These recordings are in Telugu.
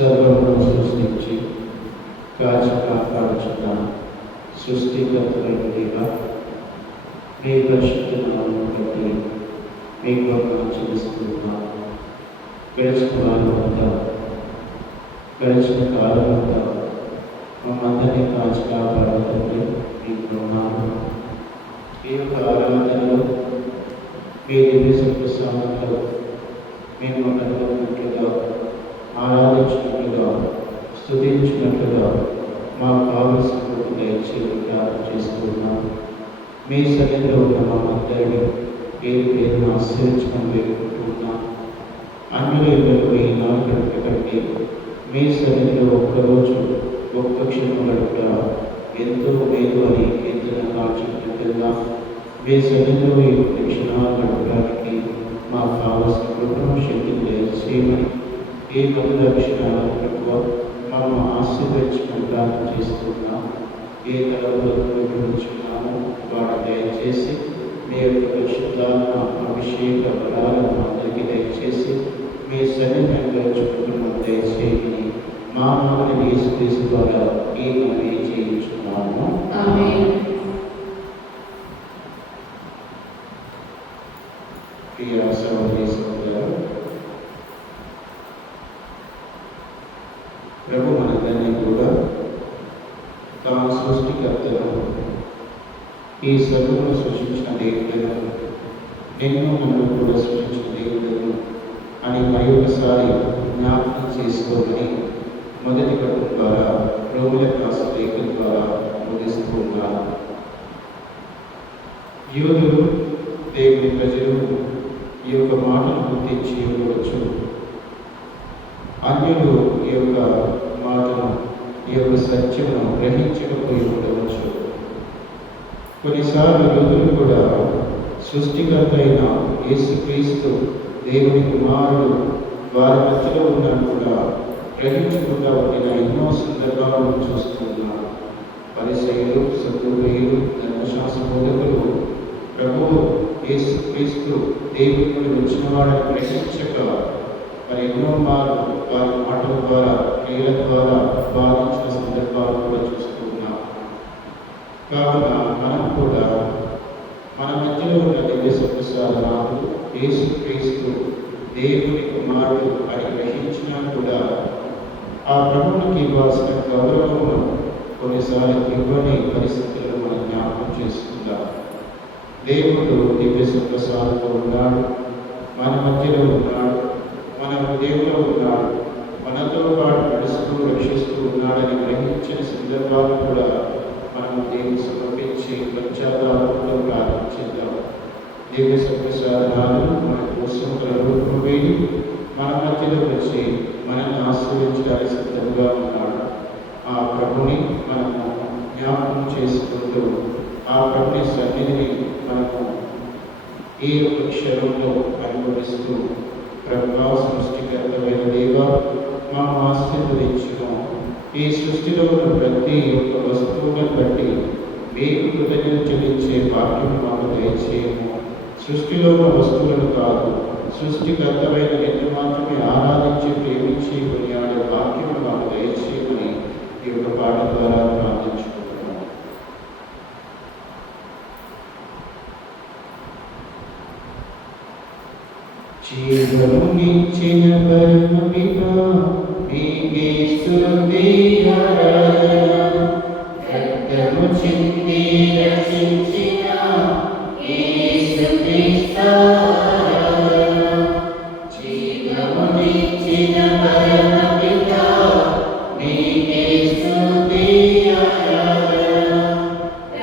సర్వమును సృష్టించి కాచి కాపాడుచున్న సృష్టికర్తమైన దేవా, మీ పరిశుద్ధ నామమును బట్టి మీకు వందనాలు చెల్లిస్తున్నాను. గడిచిన కాలమంతా మమ్మందరినీ కాచి కాపాడుతుంది మీకు ఉన్నాను. ఈ యొక్క ఆరాధనలో మీ దివ్య ప్రసాదంలో మేము కనుగొన్నట్లుగా, ఆరాధించినట్లుగా, స్తుతించినట్లుగా మాకు కావలసిన దయచేసి ప్రార్థన చేస్తున్నాం. మీ సన్నిధిలో ఉన్న మమ్మందరినీ పేరు పేరును ఆశ్రయించడం వేడుకుంటున్నాం. అన్యులకు ఈ నాలుగు కంటే మీ సన్నిధిలో ఒక్కరోజు ఒక్క క్షణం గడుపుట ఎంతో మేలు అని ఎంతగా చెప్పినట్లుగా మీ సన్నిధిలో ఈ క్షణాలు గడపడానికి మాకు కావలసిన కృపను శక్తిని దయచేయమని ఈ మొదటి క్షణాలకు మనం ఆశీర్వదించడం ప్రార్థన చేస్తున్నాం. ఏ తరగతులు గురించున్నామో వాడు దయచేసి మీ యొక్క పరిశుద్ధాత్మ అభిషేక బలాలను అందరికీ దయచేసి మీ సన్నిధిని గడుచుకుంటున్నాం. దయచేయమని మా నామమున యేసుక్రీస్తు ద్వారా ఈ మనవి చేయించున్నాము. ఆమేన్. ప్రియ సహోదరి సహోదరులారా, ప్రభు మనందరినీ కూడా తాను సృష్టికర్తను, ఈ సర్వమును సృష్టించిన దేవుడను, నిన్ను నన్ను కూడా సృష్టించిన దేవుడను అని మరి ఒకసారి జ్ఞాపకం చేసుకోమని మొదటి పట్టణం ద్వారా రోగులకు రాసిన లేఖ ద్వారా బోధిస్తూ ఉన్నారు. యూదులు, దేవుని ప్రజలు ఈ యొక్క మాటను గుర్తించి ఉండవచ్చు. అన్యులు ఈ యొక్క మాటను, ఈ యొక్క సత్యమును గ్రహించకపోయి ఉండవచ్చు. కొన్నిసార్లు యూదులు కూడా సృష్టికర్త అయిన యేసుక్రీస్తు దేవుని కుమారుడు వారి మధ్యలో ఉన్నాను కూడా గ్రహించకుండా ఉండిన ఎన్నో సందర్భాలను చూస్తున్నారు. పరిసయ్యులు, సద్దుకయ్యులు, ధర్మశాస్త్ర బోధకులు ప్రభువు యేసుక్రీస్తు దేవుని నుండి వచ్చిన వాడిని గ్రహించక మరి ఎన్నో మార్లు వారి మాటల ద్వారా, క్రియల ద్వారా బాధించిన సందర్భాలు కూడా చూస్తున్నాం. కావున మనం కూడా మన మధ్యలో ఉన్న దివ్య సత్యసాధనాలు యేసుక్రీస్తు దేవుని కుమారుడు అని గ్రహించినా కూడా ఆ ప్రభువునికి ఇవ్వాల్సిన గౌరవమును కొన్నిసార్లు ఇవ్వని పరిస్థితుల్లో మనం జ్ఞాపకం చేసుకుందాం. దేవుడు దివ్య సత్యసాధనతో ఉన్నాడు, మన మధ్యలో ఉన్నాడు, మన హృదయంలో ఉన్నాడు, మనతో పాటు నడుస్తూ రక్షిస్తూ ఉన్నాడని గ్రహించిన సందర్భాలు కూడా మనము దేవుని సమర్పించి పశ్చాత్తాపంతో ప్రార్థించేద్దాం. దివ్య సత్యసాధనాలు మన కోసం ప్రభుత్వం వేడి మన మధ్యలో వచ్చి మనల్ని ఆశ్రయించడానికి సిద్ధంగా ఉన్నాడు. ఆ ప్రభుని మనము జ్ఞాపకం చేసుకుంటూ ఆ ప్రభుని సన్నిధిని మనము ఈ యొక్క క్షణంలో అనుభవిస్తూ ప్రభా సృష్టికర్తమైన దేవా మనం ఆశీర్వదించును. ఈ సృష్టిలో ఉన్న ప్రతి ఒక్క వస్తువులను బట్టి మీకు కృతజ్ఞత చెల్లించే భాగ్యం మాకు దయచేయము. సృష్టిలో ఉన్న వస్తువులను కాదు, సృష్టికర్తమైన నిన్ను మాత్రమే ఆరాధించి ప్రేమించి కొనియాడే భాగ్యం మాకు దయచేయమని ఈ యొక్క పాట ద్వారా ప్రార్థించుకుంటున్నాము. జీవమునిచ్చిన పరమ పితా నీకే స్తుతి ఆరాధన. రక్తము చింది రక్షించిన యేసుక్రీస్తు ఆరాధన. జీవమునిచ్చిన పరమ పితా నీకే స్తుతి ఆరాధన.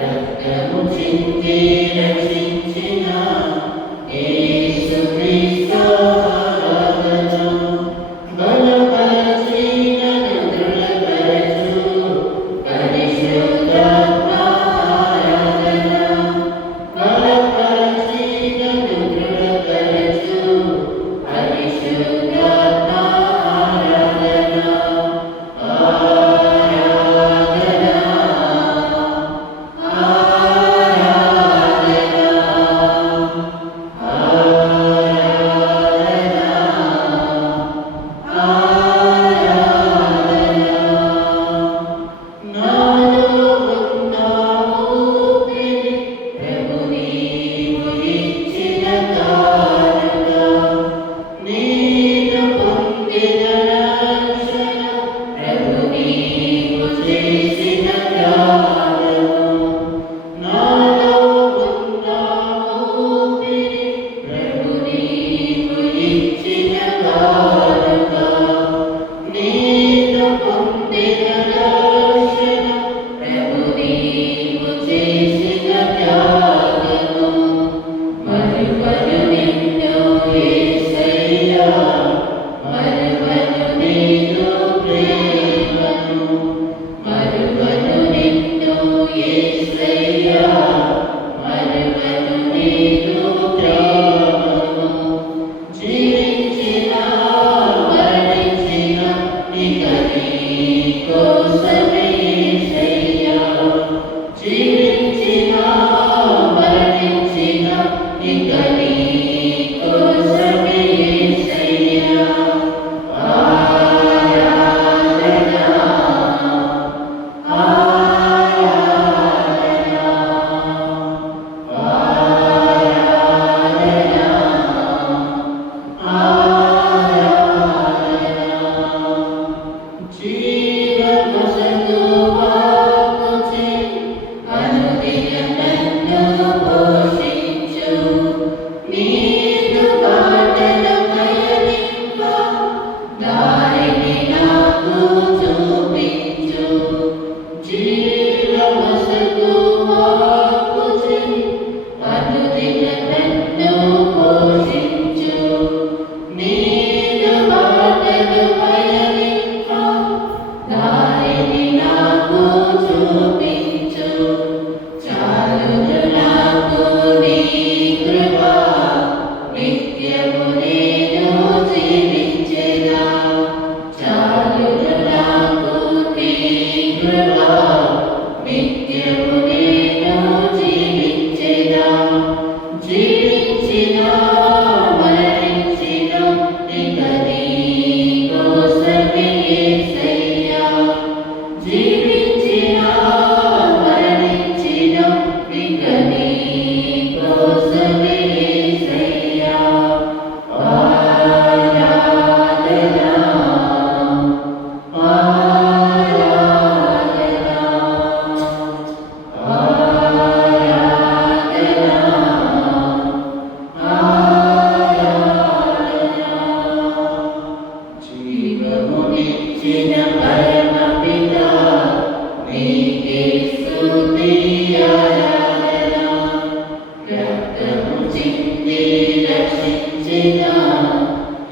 రక్తము చింది రక్షించిన యేసుక్రీస్తు ఆరాధన. బలపరచి నన్ను దృఢపరచు పరిశుద్ధాత్మ ఆరాధన. బలపరచి నన్ను దృఢపరచు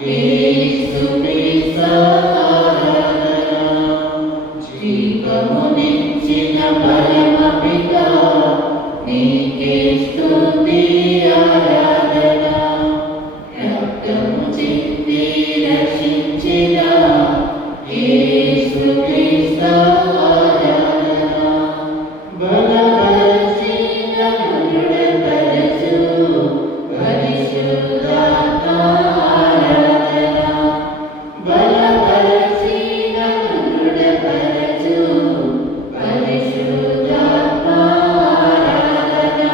యేసుక్రీస్తు ఆరాధన. జీవమునిచ్చిన పరమపిత నీకే స్తుతి ఆరాధన. రక్తము చింది రక్షించిన యేసుక్రీస్తు ఆరాధన. బలపరచి నన్ను దృఢపరచు పరిశుద్ధాత్మ ఆరాధన. బలపరచి నన్ను దృఢపరచు పరిశుద్ధాత్మ ఆరాధన.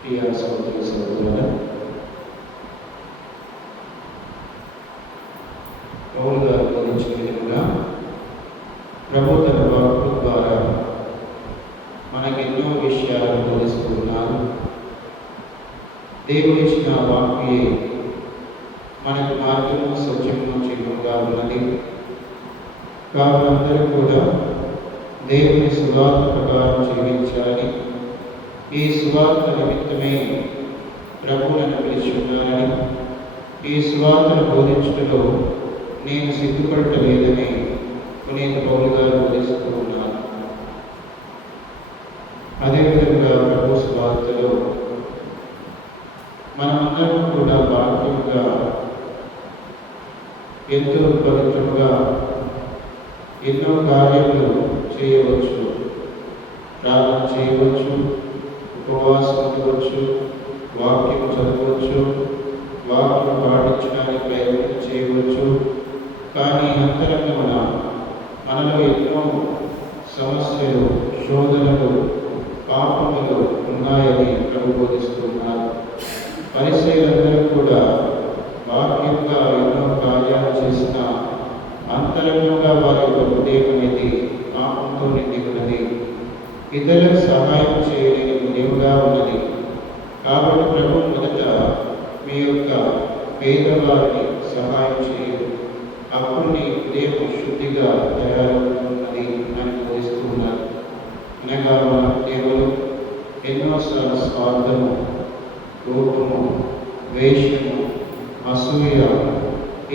ప్రియ సహోదరి సహోదరులారా, పౌలు గారు బోధించిన విధంగా ప్రభు తన వాక్కు ద్వారా మనకెన్నో విషయాలను బోధిస్తూ ఉన్నారు. దేవుడిచ్చిన వాక్యే మనకు మార్గము సత్యము జీవముగా ఉన్నది. కావున అందరూ కూడా దేవుని సువార్త ప్రకారం జీవించాలని, ఈ సువార్త నిమిత్తమే ప్రభువు నన్ను పిలిచి ఉన్నారని, ఈ సువార్తను బోధించడంలో నేను సిగ్గుపడలేదని పునీత పౌలు గారు బోధిస్తూ ఉన్నారు. అదేవిధంగా ప్రభు సువార్తలో మనమందరం కూడా భాగ్యంగా ఎంతో పవిత్రంగా ఎన్నో కార్యాలు చేయవచ్చు. ప్రార్థన చేయవచ్చు, ఉపవాసం ఉండవచ్చు, వాక్యం చదవచ్చు, వాక్యం పాటించడానికి ప్రయత్నం చేయవచ్చు. కానీ అంతరంగమున మనలో ఎన్నో సమస్యలు, శోధనలు, పాపములు ఉన్నాయని ప్రభు బోధిస్తున్నారు. పరిసయ్యులందరూ కూడా వాక్యంగా ఎన్నో కార్యాలు చేసిన అంతరంగంగా వారి యొక్క హృదయం అనేది పాపంతో నిండి ఉన్నది. ఇతరులకు సహాయం చేయలేని హృదయంగా ఉన్నది. కాబట్టి ప్రభు మొదట మీ యొక్క పేదవారిని సహాయం చేయరు, అప్పుడు నీ హృదయం శుద్ధిగా తయారవుతున్నది అని బోధిస్తున్నారు. అనగా మన హృదయంలో ఎన్నోసార్లు స్వార్థము, కోపము, ద్వేషము, అసూయ,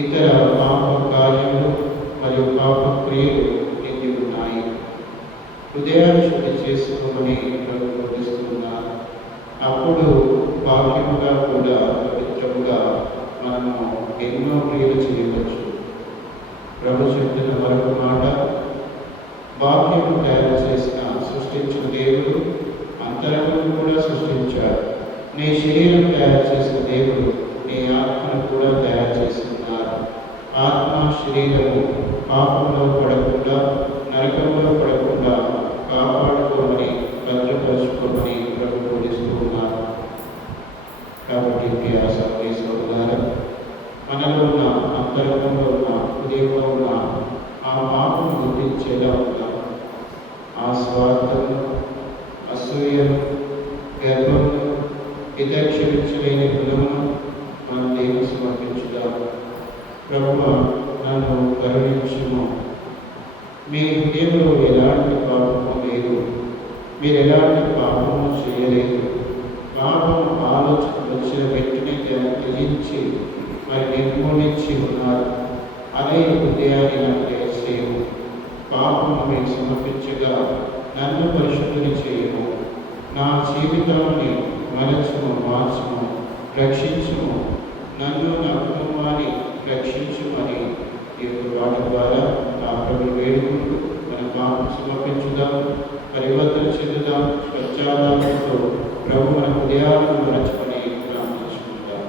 ఇతర పాప కార్యములు మరియు పాప క్రియలు నిండి ఉన్నాయి. హృదయాన్ని శుద్ధి చేసుకోమని ప్రభు బోధిస్తున్నారు. అప్పుడు వాక్యముగా కూడా పవిత్రముగా మనము ఎన్నో క్రియలు చేయవచ్చు. ప్రభు చెప్తున్న మరొక మాట, వాక్యము తయారు చేసిన సృష్టించిన దేవుడు అంతరంగం కూడా సృష్టించాడు. నీ శరీరం తయారు చేసిన దేవుడు నీ ఆత్మను కూడా తయారు చేస్తున్నారు. ఆత్మ శరీరము పాపంలో పడకుండా, నరకంలో పడకుండా కాపాడుకోమని, భద్రపరచుకోమని ప్రభు బోధిస్తూ ఉన్నారు. కాబట్టి ప్రియ సహోదరి సహోదరులారా, మనలో ఉన్న అంతరంగంలో ఉన్న హృదయంలో ఉన్న ఆ పాపను గుర్తించేలా ఉన్నాం. ఆ స్వార్థము, అసూయను, గర్వమును, క్షమించలేని గుణమును మనం దేవుని సమర్పించుదాం. ప్రభువా, నన్ను కరుణించుము. మీ హృదయంలో ఎలాంటి పాపము లేదు, మీరు ఎలాంటి పాపము చేయలేదు. పాపం ఆలోచన వచ్చిన వెంటనే త్యజించి మరి నిర్మూలించి ఉన్నారు. అదే హృదయాన్ని నాకు దయచేయము. పాపము మీకు సమర్పించగా నన్ను పరిశుద్ధుని చేయము. నా జీవితాన్ని మలచుము, మార్చుము, రక్షించుము. నన్ను నా కుటుంబాన్ని రక్షించుమని ఈ వాటి ద్వారా ఆ ప్రభు వేడుకుంటూ మన పాపం సమర్పించుదాం, పరివర్తన చెందుదాం. పశ్చాత్తాపంతో ప్రభు మన హృదయాలను మలచుకొని ప్రార్థించుకుందాం.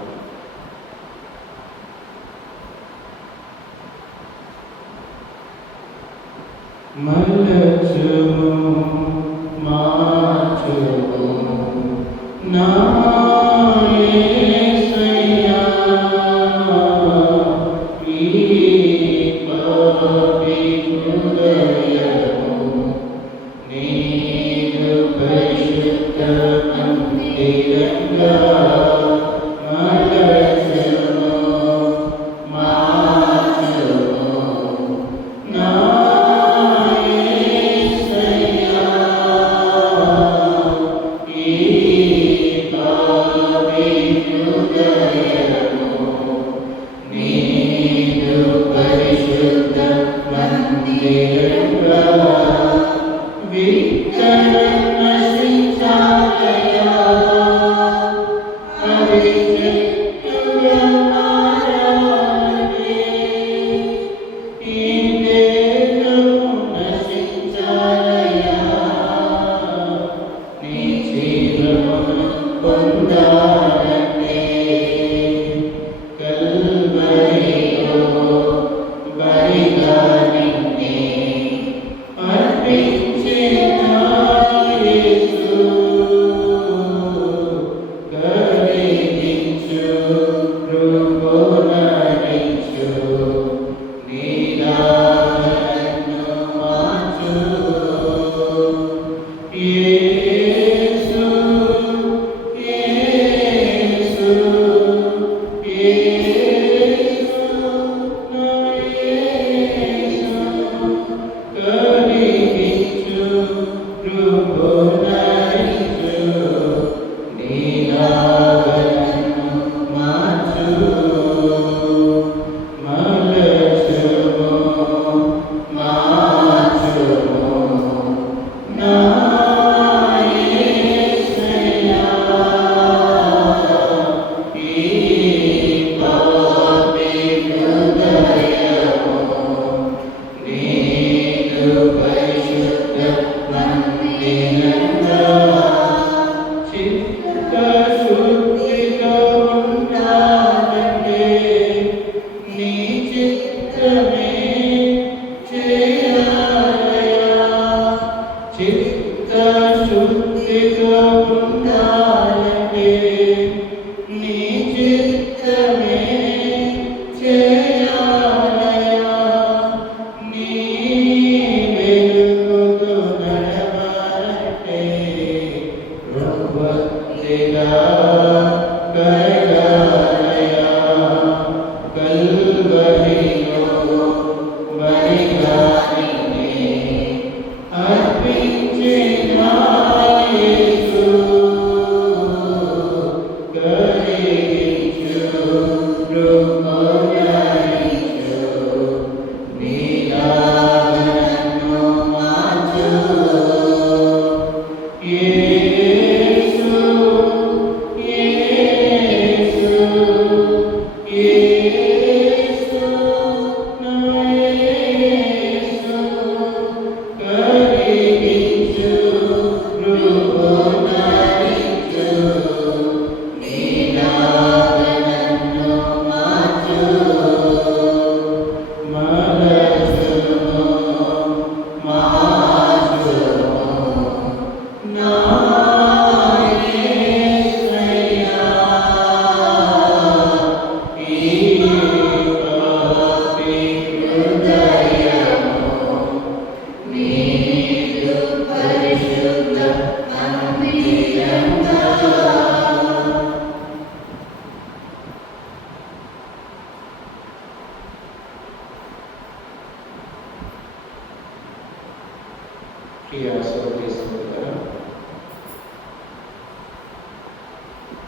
మలచుము, మార్చుము నా యేసయ్యా, ఈ పాపి హృదయము నీదు పరిశుద్ధ మందిరంగా మలచుము, మార్చుము నా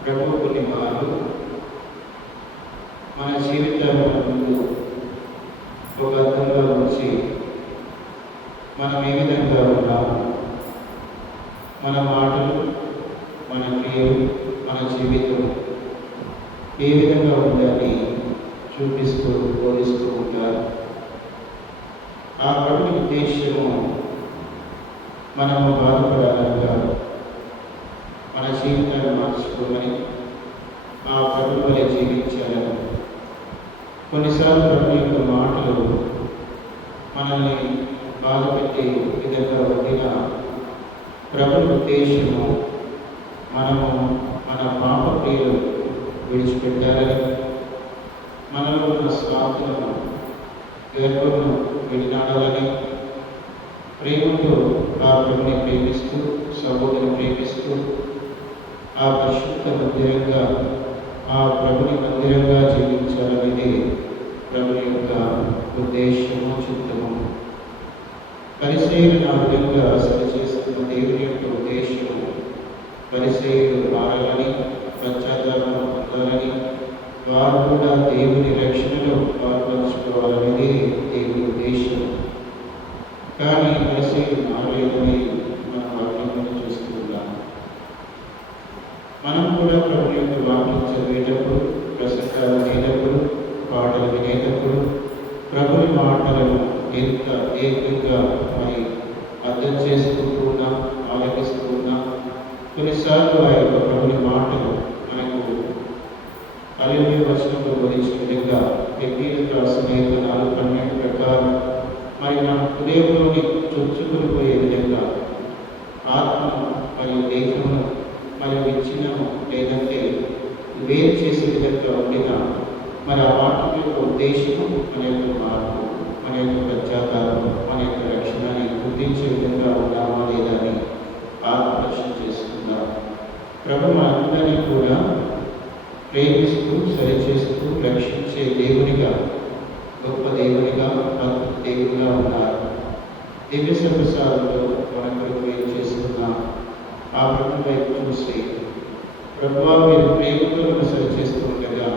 ప్రభు కొన్ని మార్లు మన జీవితాల ముందు ఒక అర్థంగా ఉంచి మనం ఏ విధంగా ఉన్నాము, మన మాటలు, మన క్రియలు, మన జీవితం ఏ విధంగా ఉందని చూపిస్తూ బోధిస్తూ ఉంటారు. ఆ ప్రభుని ఉద్దేశము మనము బాధపడాలంగా మన జీవితాన్ని మార్చుకోమని, ఆ ప్రభు వలె జీవించాలని. కొన్నిసార్లు ప్రభు యొక్క మాటలు మనల్ని బాధ పెట్టే విధంగా ఉండిన ప్రభు ఉద్దేశము మనము మన పాప క్రియలు విడిచిపెట్టాలని, మనలో ఉన్న స్వార్థను, గర్వను విడినాడాలని, ప్రేమతో ఆ ప్రభుని ప్రేమిస్తూ, సహోదరుని ప్రేమిస్తూ ఆ పరిశుద్ధ మందిరంగా, ఆ ప్రభుని మందిరంగా జీవించాలనేది ప్రభు యొక్క ఉద్దేశము, చిత్తము. పరిసయ్యులు ఆ విధంగా సరిచేస్తున్న దేవుని యొక్క ఉద్దేశము పరిసయ్యులు మారాలని, పశ్చాత్తాపం పొందాలని, వారు కూడా దేవుని రక్షణలో పాల్పంచుకోవాలనేది దేవుని ఉద్దేశం. కానీ పరిసయ్యులు మారలేదని మనం వాక్యంలో చూస్తున్నాం. మనం కూడా ప్రభు యొక్క వాక్యం చదివేటప్పుడు, ప్రసంగాలు వినేటప్పుడు, పాటలు వినేటప్పుడు ప్రభుని మాటలను ఎంత ఏకంగా మరి అర్థం చేసుకుంటూ ఉన్నాం, ఆలోచిస్తూ ఉన్నాం. కొన్నిసార్లు ఆ యొక్క ప్రభుని మాటలు మనకు అలెలుయా వచనంలో బోధించిన విధంగా ఎబ్రీయులకు రాసిన 4:12 ప్రకారం మరి మన హృదయంలోని చొచ్చుకుని పోయే విధంగా ఆత్మను మరియు దేహమును మరియు విచ్ఛిన్నము లేదంటే వేరు చేసే విధంగా ఉండిన మరి ఆ వాక్యం యొక్క ఉద్దేశము మన యొక్క మార్పు, మన యొక్క పశ్చాత్తాపం, మన యొక్క రక్షణని గుర్తించే విధంగా ఉన్నామా లేదా అని ఆత్మరక్షణ చేసుకుందాం. ప్రభు మనందరినీ కూడా ప్రేమిస్తూ, సరిచేస్తూ, రక్షించే దేవునిగా, గొప్ప దేవునిగా, అద్భుత దేవునిగా ఉన్నారు. దివ్య సర్వసారంలో మన కొరకు ఏం చేస్తున్నాం? ఆ ప్రభు వైపు చూసి, ప్రభువా మీరు ప్రేమతో నన్ను సరిచేస్తూ ఉండగా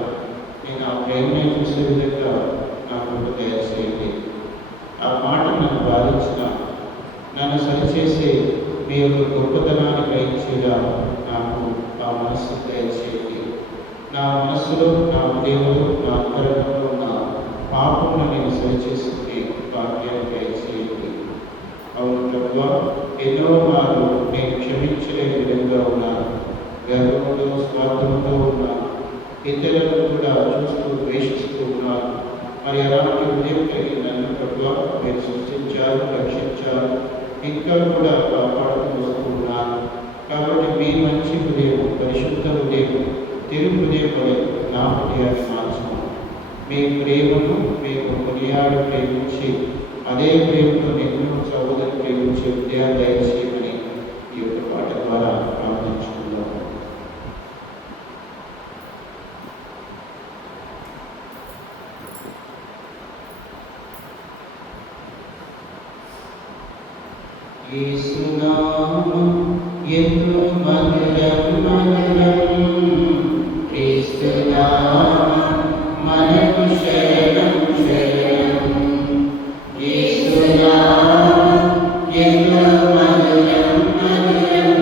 నేను ఆ ప్రేమని చూసే విధంగా నా కొరకు తయారు చేయండి. ఆ మాట నన్ను బాధించిన, నన్ను సరిచేసే మీ యొక్క గొప్పతనాన్ని గ్రహించేలా నాకు ఆ మనస్సు తయారు చేయండి. నా మనస్సులో, నా హృదయంలో, నా అంతరంగంలో ఉన్న పాపమును నేను సరిచేసుకునే భాగ్యాన్ని దయచేయండి. అవును ప్రభువా, ఎన్నో మార్లు నేను క్షమించలేని విధంగా ఉన్నాను. గర్వంతో, స్వార్థంతో ఉన్నాను. ఇతరులను కూడా చూస్తూ, ద్వేషిస్తూ ఉన్నాను. మరి అలాంటి హృదయం కలిగి నన్ను ప్రభువా మీరు సృష్టించారు, రక్షించారు, ఇంకా కూడా కాపాడుతూ వస్తూ ఉన్నాను. కాబట్టి మీ మంచి హృదయం, పరిశుద్ధ హృదయం, తిరు హృదయం వలె నా హృదయాన్ని మార్చము. మీ ప్రేమను మేము కొనియాడు ప్రేమించి, అదే ప్రేమతో నిన్ను సహోదరు ప్రేమించే హృదయాన్ని దయచేయమని ఈ యొక్క పాట ద్వారా ప్రార్థించుకుందాం. యేసు నామం ఎంతో మధురం మధురం, క్రీస్తు నామం మనకు శరణం శరణం. యేసు నామం ఎంతో మధురం మధురం,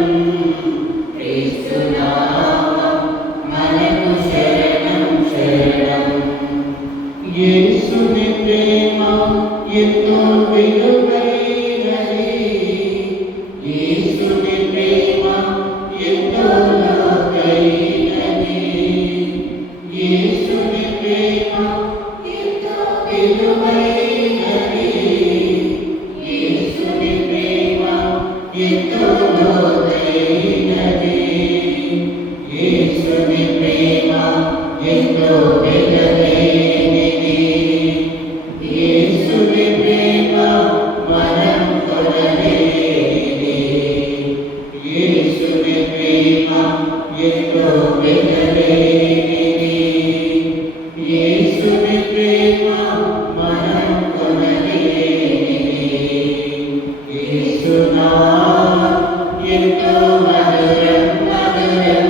క్రీస్తు నామం మనకు శరణం శరణం. యేసుని ప్రేమ ఎంతో విలువైనది, యేసుని ప్రేమ ఎంతో లోతైనది, యేసుని ప్రేమ ఎంతో విలువైనది, యేసుని ప్రేమ ఎంతో లోతైనది, యేసుని ప్రేమ ఎంతో వెలలేనిది, యేసుని ప్రేమ మనం కొనలేనిది, యేసుని ప్రేమ ఎంతో వెలలేనిది, యేసుని ప్రేమ మనం కొనలేనిది. యేసు నామం ఎంతో మధురం మధురం,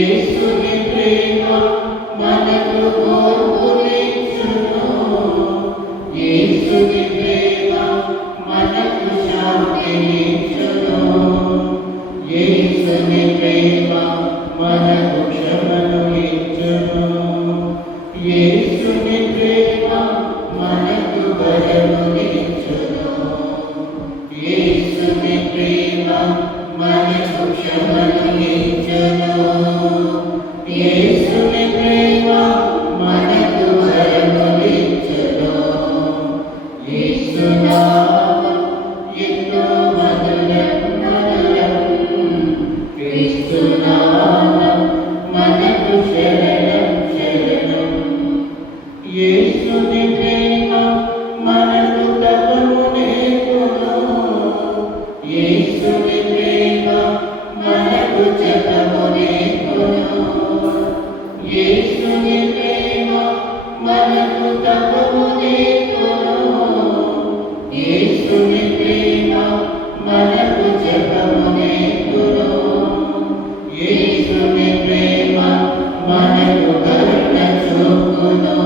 యేసుని ప్రేమ మనకు ఓర్పునిచ్చును. యేసుని ప్రేమ మనకు శాంతినిచ్చును. యేసుని ప్రేమ మనకు క్షమను ఇచ్చును. యేసుని ప్రేమ మనకు బలమునిచ్చును. యేసుని ప్రేమ మనకు క్షమను ఇచ్చును. యేసుని ప్రేమ మనకు బలమునిచ్చును. యేసు నామం ఎంతో మధురం మధురం. క్రీస్తు నామం మనకు శరణం శరణం. యేసుని ప్రేమ మనకు తపమునేకును. యేసుని ప్రేమ మనకు జపమునేకును. యేసుని ప్రేమ మనకు తపమునేకును. యేసుని ప్రేమ మనకు జపమునేకును. యేసుని ప్రేమ మనకు కరుణ చూపును.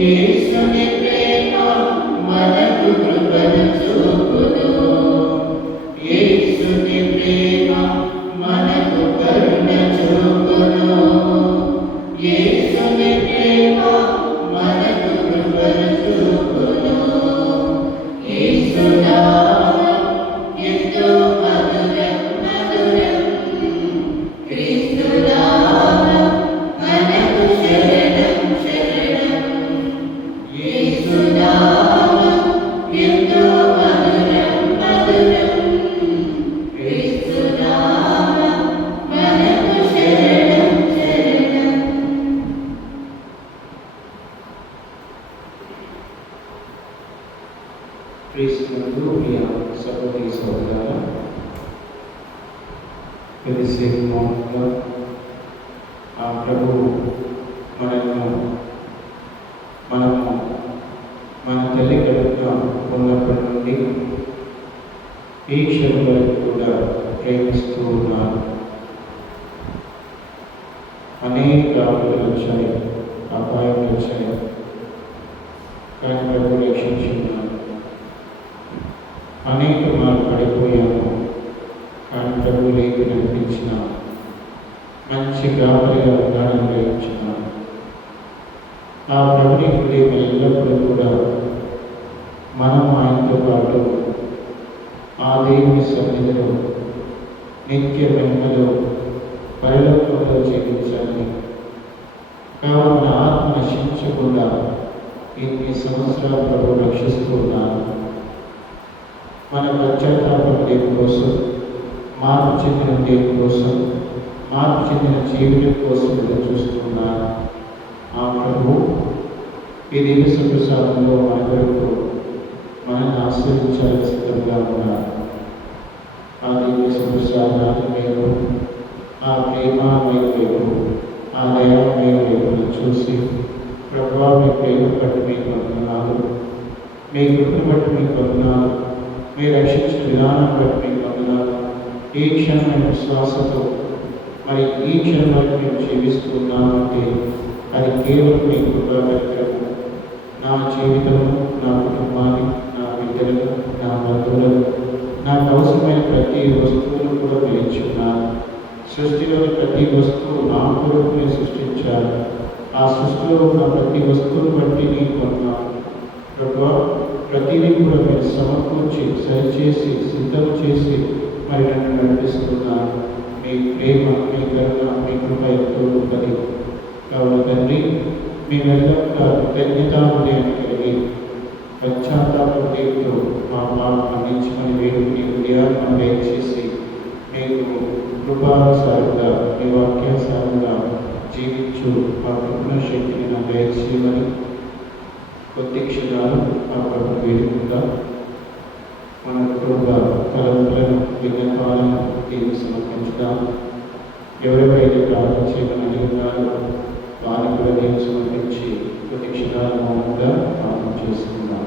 యేసుని ప్రేమ మనకు కృపను చూపును. యేసుని ప్రేమ మనకు కరుణ చూపును. యేసుని ప్రేమ మనకు కృపను చూపును. యేసు నామం ఎంతో మధురం మధురం. క్రీస్తు నామం మనకు శరణం శరణం. యేసు నామం ఎంతో మధురం మధురం. క్రీస్తు నామం మనకు శరణం శరణం. క్రీస్తునందు ప్రియ సహోదరి సహోదరులారా, కొద్దిసేపు మౌనంగా ఆ ప్రభువు మనము మన తల్లి కడుపున ఉన్నప్పటి నుండి ఈ క్షణం వరకు కూడా ప్రేమిస్తూ ఉన్నారు. అనేక ఆపదలు వచ్చాయి, అపాయాలు వచ్చాయి, కానీ ప్రభు రక్షించున్నారు. అనేక మార్లు పడిపోయాము, కానీ ప్రభు లేకి నడిపించిన మంచి కాపరిగా ఉన్నాడని గ్రహించున్నాను. ఆ ప్రభుని హృదయం ఎల్లప్పుడూ కూడా మనం ఆయనతో పాటు ఆ దేవుని సన్నిధిలో నిత్య మహిమలో పరలోకంలో జీవించాలి. కావున ఆత్మ నశించకుండా ఇన్ని సంవత్సరాలు ప్రభు రక్షిస్తూ ఉన్నారు. మన పశ్చాత్తాపం దేవుని కోసం, మార్పు చెందిన దేవుని కోసం, మార్పు చెందిన జీవితం కోసం ఎదురు చూస్తున్నారు. ఆ ప్రభు ఈ దివ్య ప్రసాదంలో మన కొరకు మనల్ని ఆశీర్వించాలని సిద్ధంగా ఉన్నారు. ఆ దివ్య ప్రసాదాన్ని మేము ఆ ప్రేమ వైపు, ఆ దయామయ వైపును చూసి, ప్రభువా మీ ప్రేమ బట్టి మీకు వందనాలు, మీ కృపను బట్టి మీకు వందనాలు, మీరు రక్షించిన విధానం బట్టి మీకు వందనాలు. ఈ క్షణమైన విశ్వాసంతో మరి ఈ క్షణం వరకు మేము జీవిస్తున్నామంటే అది కేవలం మీ కృపా కార్యక్రమం. నా జీవితము, నా కుటుంబాన్ని, నా బిడ్డలను, నా బంధువులను, నాకు అవసరమైన ప్రతి వస్తువును కూడా మీరు ఇచ్చున్నారు. సృష్టిలోని ప్రతి వస్తువు నా కొరకు మీరు సృష్టించారు. ఆ సృష్టిలో ఉన్న ప్రతి వస్తువును బట్టి నేను కొన్నాను. ప్రభువా, ప్రతిదీ కూడా మీరు సమకూర్చి సరిచేసి సిద్ధం చేసి మరి నన్ను నడిపిస్తున్నారు. మీ ప్రేమ, మీ కరుణ, మీ కృప ఎంతో గొప్పది. కావున తండ్రి, మీ వెళ్ళక కృతజ్ఞతాహృదయాన్ని కలిగి పశ్చాత్తాప హృదయంతో మా పాపం అందించమని మీరు మీ హృదయాన్ని దయచేసి మీకు కృపానుసారంగా, మీ వాక్యానుసారంగా జీవించు మా కృపణ శక్తిని నాకు దయచేయమని కొద్ది క్షణాలు ఆ ప్రభు వేడుకగా మన కుటుంబ తలంపులను, విజ్ఞాపాలను దీనికి సమర్పించుదాం. ఎవరెవరైతే ప్రార్థన చేయమని ఉన్నారో వారిని కూడా దీనికి సమర్పించి కొద్ది క్షణాలు మౌనంగా ప్రార్థన చేసుకుందాం.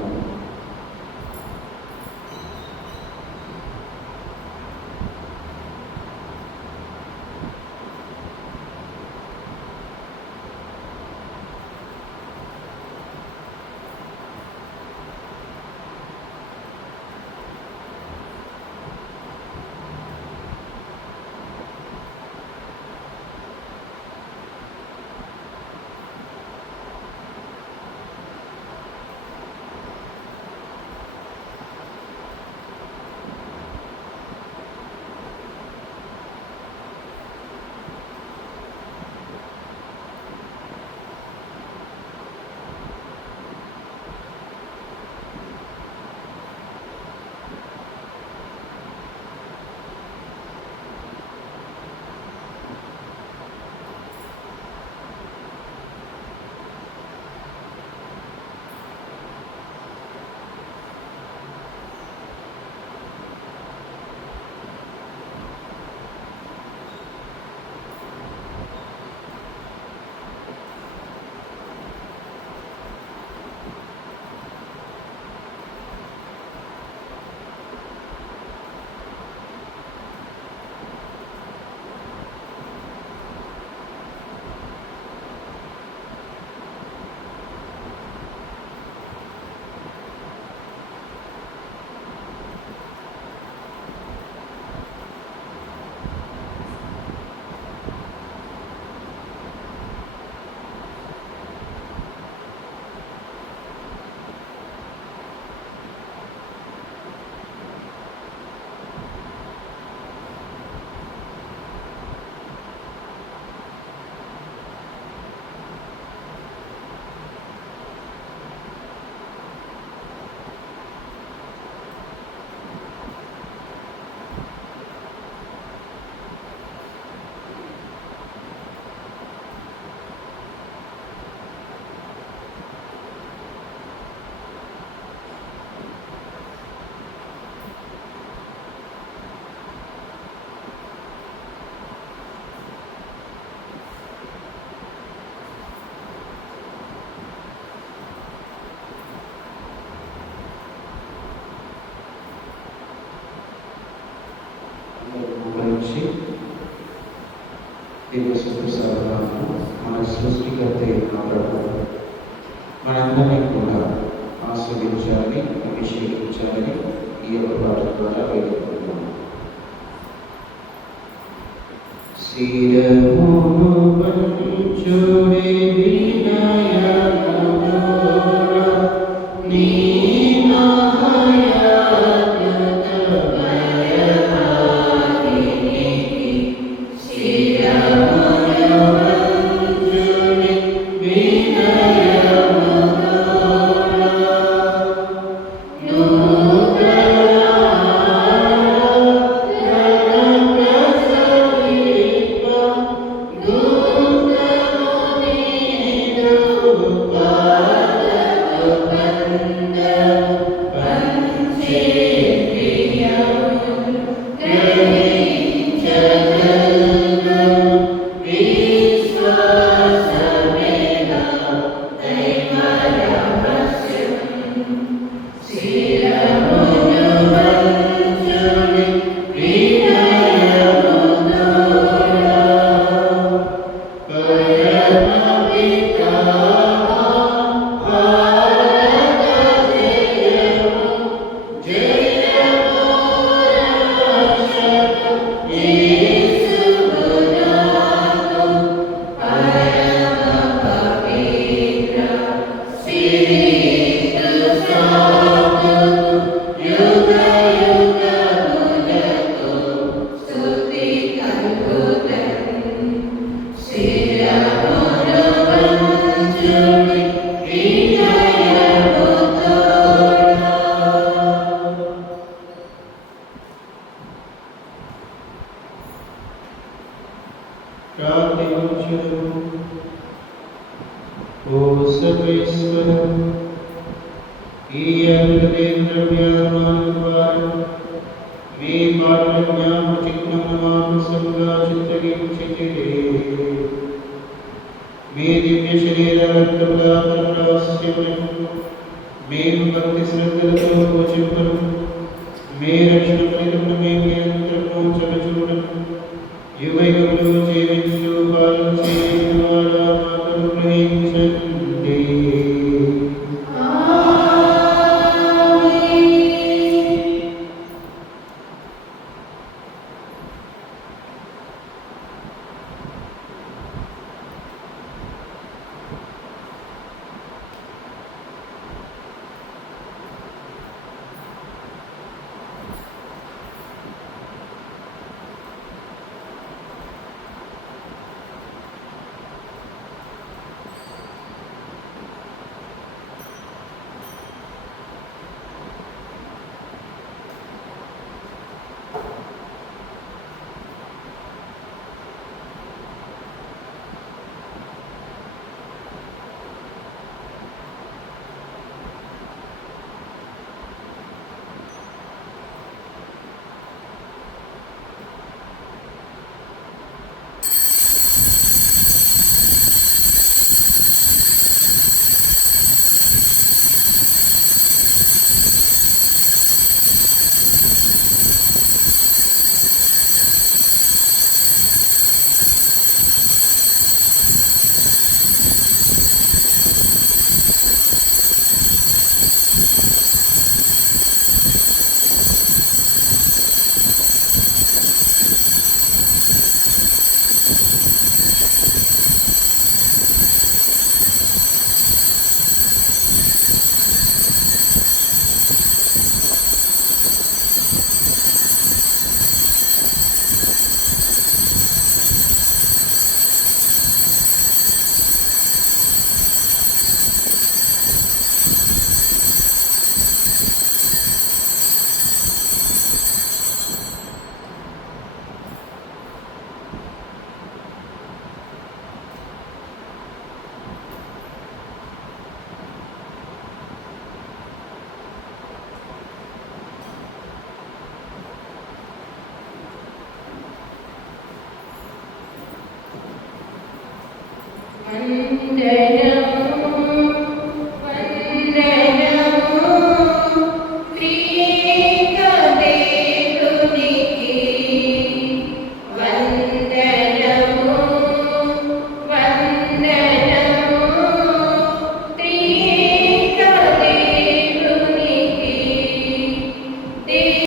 వచ్చి దివ్యసుప్రసాదనాలను మన సృష్టికర్త అయిన ప్రభు మనందరినీ కూడా ఆస్వాదించాలని అభిషేకించాలని ఈ యొక్క పాట ద్వారా వేడుకుంటున్నాం. శిరమును వంచుడి Amen.